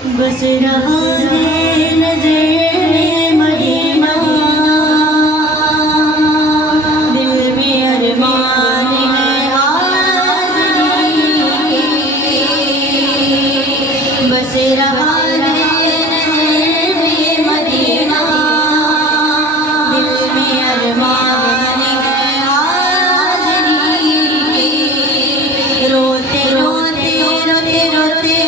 बस रहा है नजर में मदीना, दिल में अरमान है हाज़िरी के। बस रहा है नजर में मदीना, दिल में अरमान है हाज़िरी के। रोते रोते रोते रोते